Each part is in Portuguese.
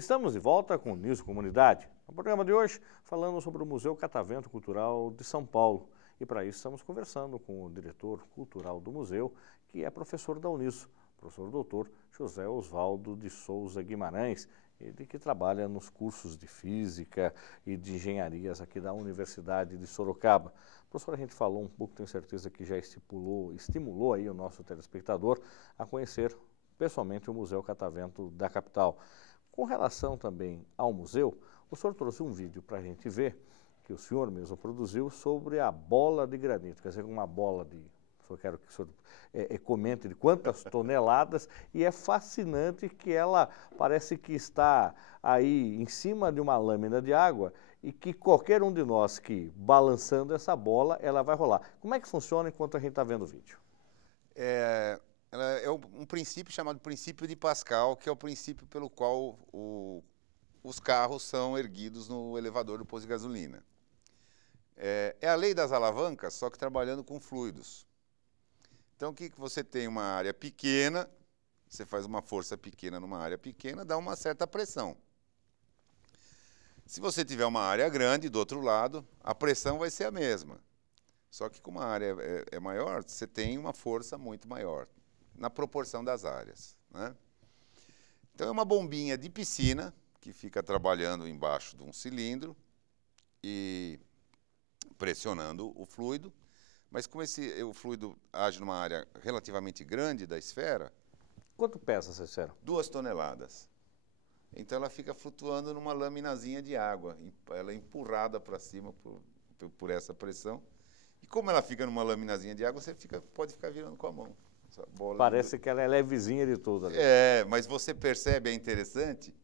Estamos de volta com o News Comunidade. No programa de hoje, falando sobre o Museu Catavento Cultural de São Paulo. E para isso estamos conversando com o diretor cultural do museu, que é professor da Uniso, professor doutor José Osvaldo de Souza Guimarães, ele que trabalha nos cursos de Física e de Engenharias aqui da Universidade de Sorocaba. Professor, a gente falou um pouco, tenho certeza que já estimulou aí o nosso telespectador a conhecer pessoalmente o Museu Catavento da capital. Com relação também ao museu, o senhor trouxe um vídeo para a gente ver, que o senhor mesmo produziu, sobre a bola de granito, quer dizer, uma bola de... Eu quero que o senhor comente de quantas toneladas, e é fascinante que ela parece que está aí em cima de uma lâmina de água e que qualquer um de nós que balançando essa bola, ela vai rolar. Como é que funciona enquanto a gente está vendo o vídeo? Ela é um princípio chamado princípio de Pascal, que é o princípio pelo qual os carros são erguidos no elevador do posto de gasolina. É a lei das alavancas, só que trabalhando com fluidos. Então, o que você tem? Uma área pequena, você faz uma força pequena numa área pequena, dá uma certa pressão. Se você tiver uma área grande do outro lado, a pressão vai ser a mesma. Só que como a área é maior, você tem uma força muito maior, na proporção das áreas, né? Então é uma bombinha de piscina, que fica trabalhando embaixo de um cilindro e pressionando o fluido, mas como o fluido age numa área relativamente grande da esfera... Quanto pesa essa esfera? 2 toneladas. Então ela fica flutuando numa laminazinha de água, ela é empurrada para cima por essa pressão. E como ela fica numa laminazinha de água, você pode ficar virando com a mão. Parece que ela é levezinha de tudo ali. Mas você percebe, é interessante,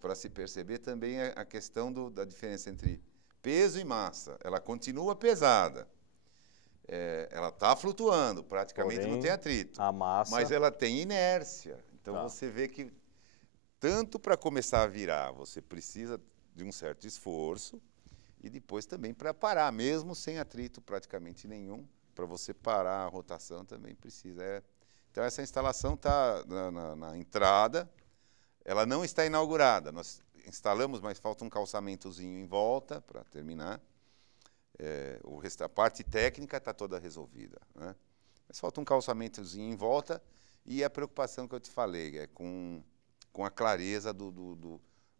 para se perceber também a questão da diferença entre peso e massa. Ela continua pesada. Ela está flutuando, praticamente. Porém, não tem atrito. A massa... Mas ela tem inércia. Então você vê que, tanto para começar a virar, você precisa de um certo esforço, e depois também para parar, mesmo sem atrito praticamente nenhum, para você parar a rotação também precisa. Então essa instalação está na entrada, ela não está inaugurada, nós instalamos, mas falta um calçamentozinho em volta para terminar. A parte técnica está toda resolvida, né? Mas falta um calçamentozinho em volta, e a preocupação que eu te falei é com a clareza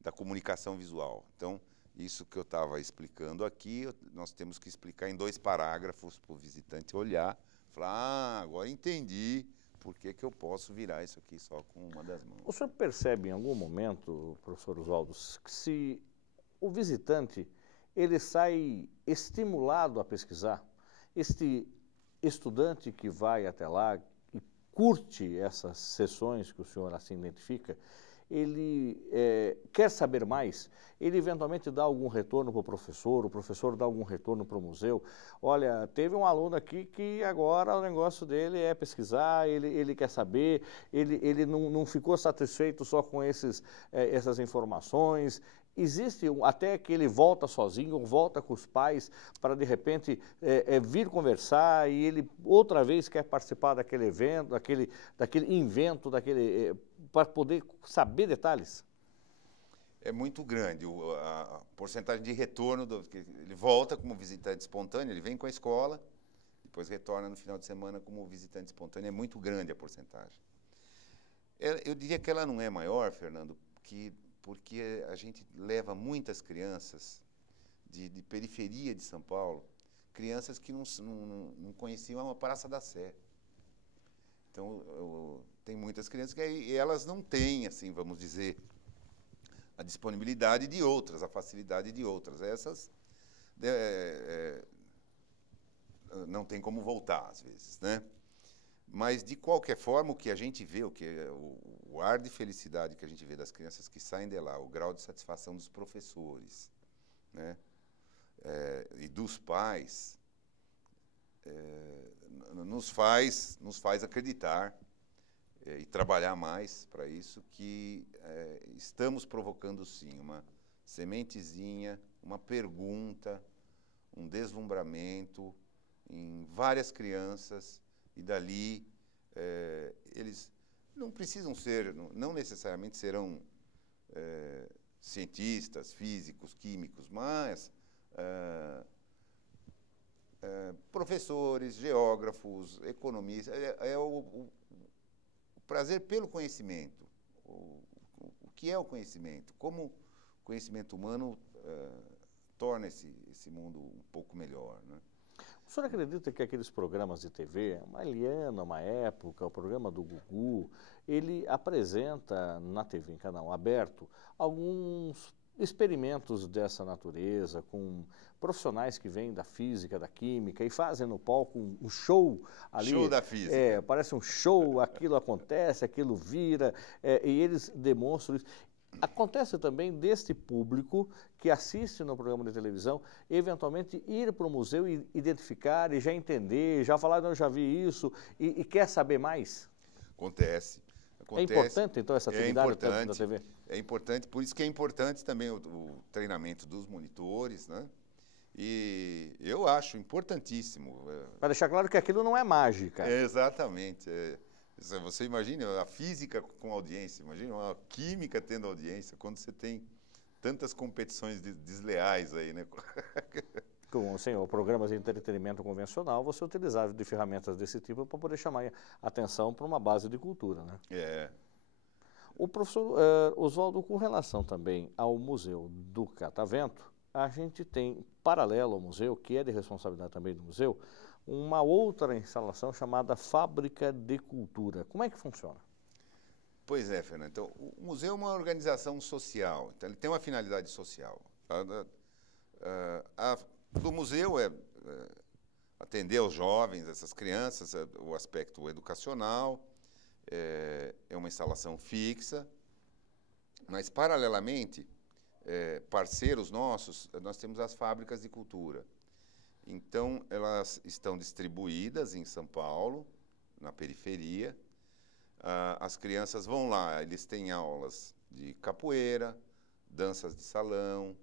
da comunicação visual. Então, isso que eu estava explicando aqui, nós temos que explicar em 2 parágrafos para o visitante olhar, falar, agora entendi por que eu posso virar isso aqui só com uma das mãos. O senhor percebe em algum momento, professor Osvaldo, que se o visitante ele sai estimulado a pesquisar, este estudante que vai até lá e curte essas sessões que o senhor assim identifica, ele quer saber mais, ele eventualmente dá algum retorno para o professor dá algum retorno para o museu. Olha, teve um aluno aqui que agora o negócio dele é pesquisar, ele quer saber, ele não ficou satisfeito só com essas informações. Existe até que ele volta sozinho, volta com os pais, para de repente vir conversar, e ele outra vez quer participar daquele evento, daquele invento, para poder saber detalhes? É muito grande a porcentagem de retorno, ele volta como visitante espontâneo, ele vem com a escola, depois retorna no final de semana como visitante espontâneo, é muito grande a porcentagem. Eu diria que ela não é maior, Fernando, porque a gente leva muitas crianças de periferia de São Paulo, crianças que não conheciam a Praça da Sé. Então, tem muitas crianças que elas não têm, assim, vamos dizer, a disponibilidade de outras, a facilidade de outras. Essas não tem como voltar, às vezes, né? Mas, de qualquer forma, o que a gente vê, o ar de felicidade que a gente vê das crianças que saem de lá, o grau de satisfação dos professores, né, e dos pais, nos faz acreditar e trabalhar mais para isso, que estamos provocando, sim, uma sementezinha, uma pergunta, um deslumbramento em várias crianças, e dali eles não precisam ser, não necessariamente serão cientistas, físicos, químicos, mas professores, geógrafos, economistas. É o prazer pelo conhecimento. O que é o conhecimento? Como o conhecimento humano torna esse mundo um pouco melhor, né? O senhor acredita que aqueles programas de TV, uma Eliana, uma época, o programa do Gugu, ele apresenta na TV, em canal aberto, alguns experimentos dessa natureza, com profissionais que vêm da física, da química, e fazem no palco um show ali. Show da física. Parece um show, aquilo acontece, aquilo vira, e eles demonstram isso. Acontece também deste público que assiste no programa de televisão, eventualmente ir para o museu e identificar, e já entender, já falar, não, eu já vi isso, e quer saber mais? Acontece. É importante, então, essa atividade da TV? É importante, por isso que é importante também o treinamento dos monitores, né? E eu acho importantíssimo. Para deixar claro que aquilo não é mágica. Exatamente. Você imagina a física com audiência, imagina a química tendo audiência, quando você tem tantas competições desleais aí, né? Com senhor, programas de entretenimento convencional, você utilizava de ferramentas desse tipo para poder chamar a atenção para uma base de cultura, né? O professor Oswaldo, com relação também ao Museu do Catavento, a gente tem, paralelo ao museu, que é de responsabilidade também do museu, uma outra instalação chamada Fábrica de Cultura. Como é que funciona? Pois é, Fernando. Então, o museu é uma organização social, então ele tem uma finalidade social. Do museu é atender aos jovens, essas crianças, o aspecto educacional, é uma instalação fixa, mas, paralelamente, parceiros nossos, nós temos as fábricas de cultura. Então, elas estão distribuídas em São Paulo, na periferia. As crianças vão lá, eles têm aulas de capoeira, danças de salão,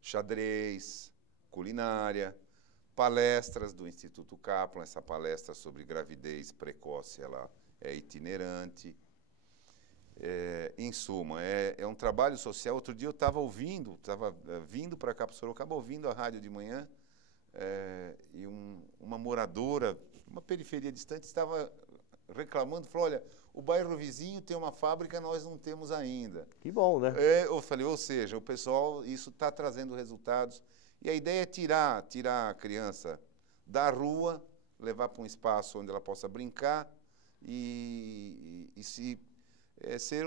xadrez, culinária, palestras do Instituto Kaplan. Essa palestra sobre gravidez precoce, ela é itinerante. Em suma, é um trabalho social. Outro dia eu estava vindo para cá para Sorocaba, ouvindo a rádio de manhã, e uma moradora, uma periferia distante, estava reclamando, falou, olha, o bairro vizinho tem uma fábrica, nós não temos ainda. Que bom, né? Eu falei, ou seja, o pessoal, isso está trazendo resultados, e a ideia é tirar a criança da rua, levar para um espaço onde ela possa brincar e ser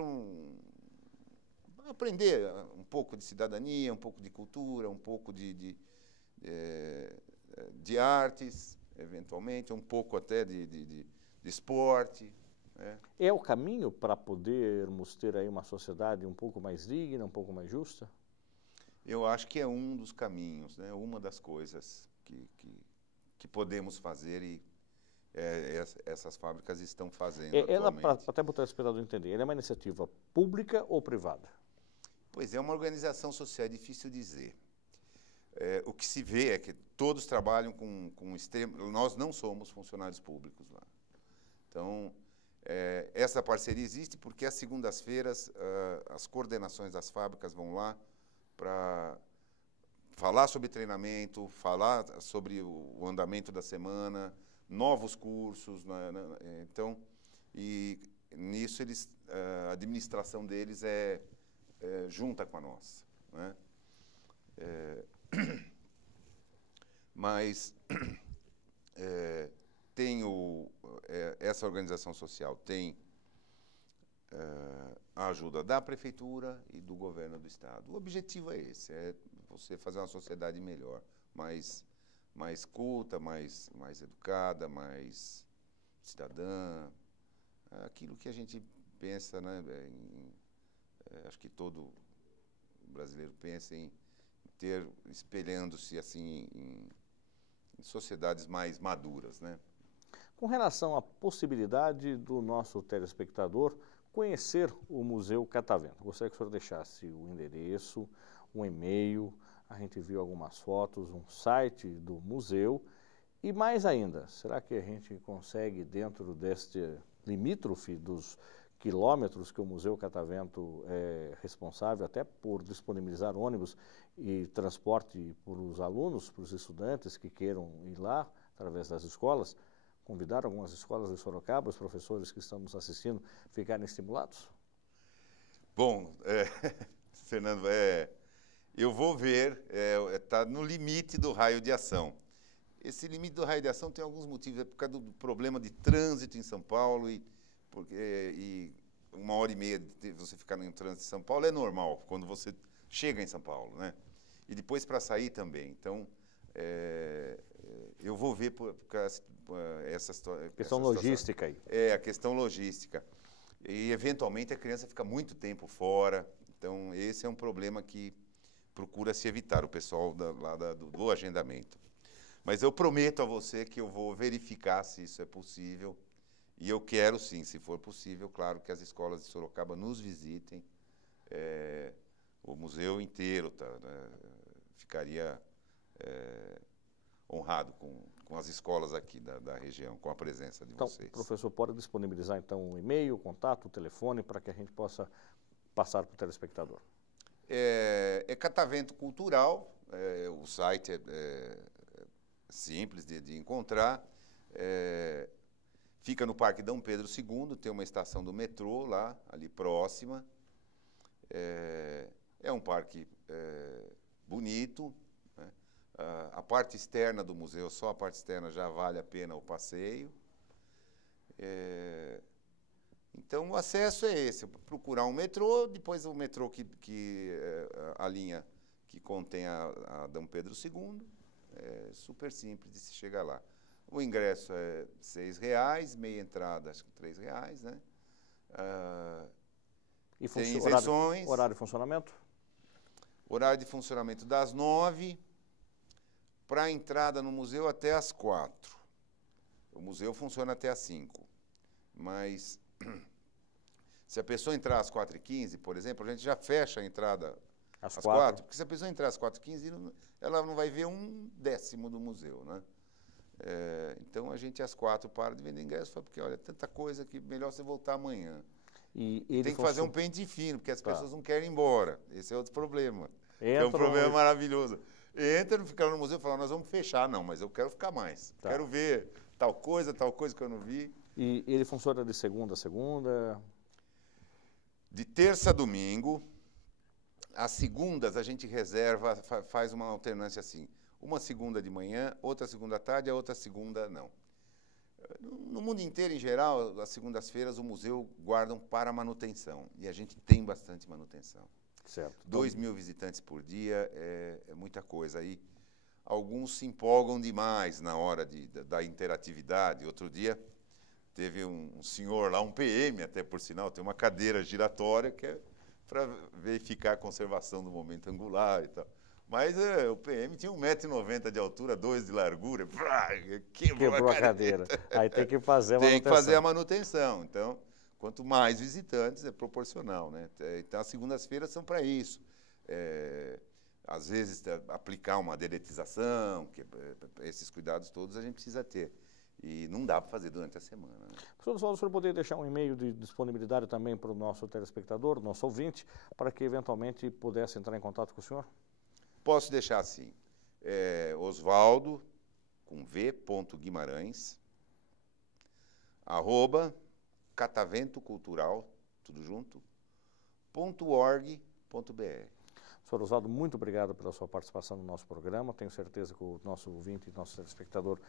aprender um pouco de cidadania, um pouco de cultura, um pouco de artes, eventualmente, um pouco até de esporte. É o caminho para podermos ter aí uma sociedade um pouco mais digna, um pouco mais justa? Eu acho que é um dos caminhos, né? Uma das coisas que podemos fazer e essas fábricas estão fazendo atualmente. Até para o telespectador entender, ela é uma iniciativa pública ou privada? Pois é, uma organização social, é difícil dizer. O que se vê é que todos trabalham com extremo... Nós não somos funcionários públicos lá. Então, essa parceria existe porque às segundas-feiras as coordenações das fábricas vão lá para falar sobre treinamento, falar sobre o andamento da semana, novos cursos. Então, e nisso a administração deles junta com a nossa, né? Mas essa organização social tem a ajuda da prefeitura e do governo do estado. O objetivo é esse, você fazer uma sociedade melhor, mais culta, mais educada, mais cidadã, aquilo que a gente pensa, né? Acho que todo brasileiro pensa em espelhando-se assim em sociedades mais maduras, né? Com relação à possibilidade do nosso telespectador conhecer o Museu Catavento, gostaria que o senhor deixasse o endereço, um e-mail, a gente viu algumas fotos, um site do museu, e mais ainda, será que a gente consegue, dentro deste limítrofe dos quilômetros que o Museu Catavento é responsável até por disponibilizar ônibus e transporte para os alunos, para os estudantes que queiram ir lá, através das escolas, convidar algumas escolas de Sorocaba, os professores que estão nos assistindo, ficarem estimulados? Bom, Fernando, eu vou ver, está no limite do raio de ação. Esse limite do raio de ação tem alguns motivos, é por causa do problema de trânsito em São Paulo e 1h30 de você ficar no trânsito em São Paulo é normal, quando você chega em São Paulo, né? E depois para sair também. Então, eu vou ver por essa questão logística aí. A questão logística. E, eventualmente, a criança fica muito tempo fora. Então, esse é um problema que procura se evitar, o pessoal do agendamento. Mas eu prometo a você que eu vou verificar se isso é possível. E eu quero, sim, se for possível, claro, que as escolas de Sorocaba nos visitem. O museu inteiro ficaria honrado com as escolas aqui da região, com a presença de vocês. Então, professor, pode disponibilizar, então, um e-mail, contato, telefone, para que a gente possa passar para o telespectador? É Catavento Cultural, o site é simples de encontrar. Fica no Parque Dom Pedro II, tem uma estação do metrô lá, ali próxima. É um parque bonito, né? A parte externa do museu, só a parte externa já vale a pena o passeio. Então, o acesso é esse, procurar um metrô, depois o metrô a linha que contém a Dom Pedro II, é super simples de se chegar lá. O ingresso é R$6, meia entrada, acho que R$3, né? Tem isenções. Horário de funcionamento? Horário de funcionamento das 9h, para a entrada no museu até às 4h. O museu funciona até às 5h. Mas, se a pessoa entrar às 4h15, por exemplo, a gente já fecha a entrada às 4h, porque se a pessoa entrar às 4h15, ela não vai ver 1/10 do museu, né? Então, a gente às 4h para de vender ingresso, porque, olha, tanta coisa que melhor você voltar amanhã. Tem que fazer um pente fino, porque as pessoas não querem ir embora. Esse é outro problema. É um problema maravilhoso. Entra, fica lá no museu e fala, nós vamos fechar. Não, mas eu quero ficar mais. Quero ver tal coisa que eu não vi. E ele funciona de segunda a segunda? De terça a domingo. As segundas a gente reserva, faz uma alternância assim. Uma segunda de manhã, outra segunda à tarde, a outra segunda não. No mundo inteiro, em geral, as segundas-feiras o museu guardam para manutenção. E a gente tem bastante manutenção. Certo. 2.000 visitantes por dia é muita coisa. Aí, alguns se empolgam demais na hora da interatividade. Outro dia, teve um senhor lá, um PM até por sinal, tem uma cadeira giratória que é para verificar a conservação do momento angular e tal. Mas o PM tinha 1,90 m de altura, 2 de largura, quebrou a cadeira. Aí tem que fazer a manutenção. Tem que fazer a manutenção. Então, quanto mais visitantes, é proporcional, né? Então, as segundas-feiras são para isso. Às vezes, aplicar uma deletização, esses cuidados todos a gente precisa ter. E não dá para fazer durante a semana. Né? Professor, o senhor poderia deixar um e-mail de disponibilidade também para o nosso telespectador, nosso ouvinte, para que eventualmente pudesse entrar em contato com o senhor? Posso deixar assim, Osvaldo, com v.guimarães, @ cataventocultural, tudo junto, .org.br. Senhor Osvaldo, muito obrigado pela sua participação no nosso programa. Tenho certeza que o nosso ouvinte e nosso telespectador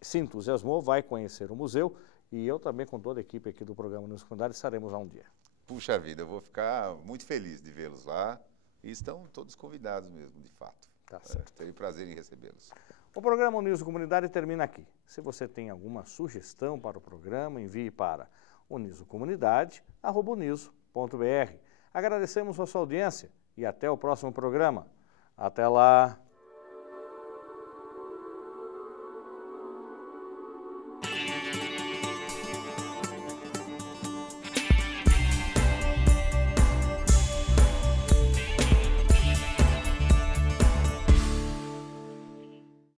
se entusiasmou, vai conhecer o museu e eu também, com toda a equipe aqui do programa News Comunidade, estaremos lá um dia. Puxa vida, eu vou ficar muito feliz de vê-los lá. E estão todos convidados mesmo, de fato. Tá certo. Tenho prazer em recebê-los. O programa News Comunidade termina aqui. Se você tem alguma sugestão para o programa, envie para unisocomunidade@uniso.br. Agradecemos a sua audiência e até o próximo programa. Até lá!